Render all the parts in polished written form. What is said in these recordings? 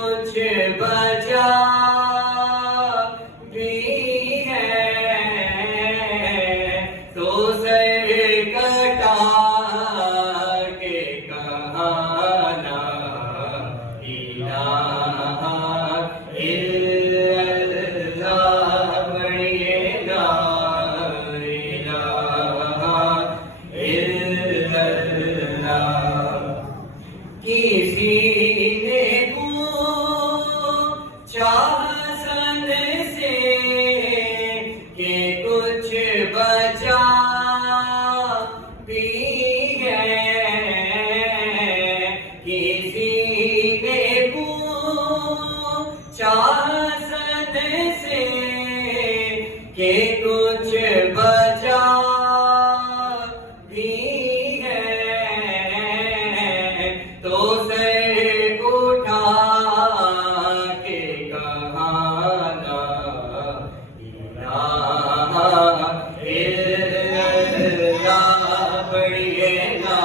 کچھ بچا بھی ہے تو سر کٹا کے کہا لا الہ الا اللہ، پڑھیے لا الہ الا اللہ۔ کسی نے پوچھا حسن سے کہ کچھ بچا بھی ہے، کسی نے پوچھا حسن سے کہ کچھ بچا بھی ہے تو سر اٹھا کے کہا لا الہ الا اللہ، پڑھیے لا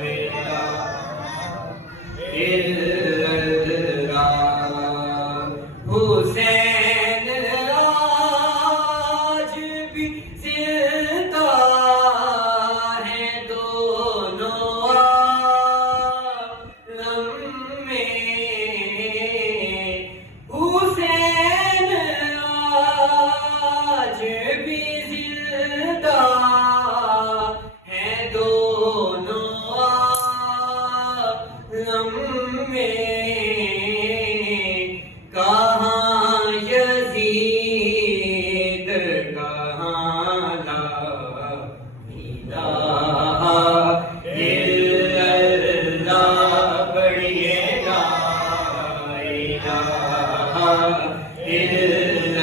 الہ الا اللہ۔ حسین آج بھی زندہ ہے دونوں عالم میں، حسین آج بھی زندہ ہے دونوں عالم میں، کہاں یزید کہاں لا الہ الا اللہ، پڑھیے لا الہ الا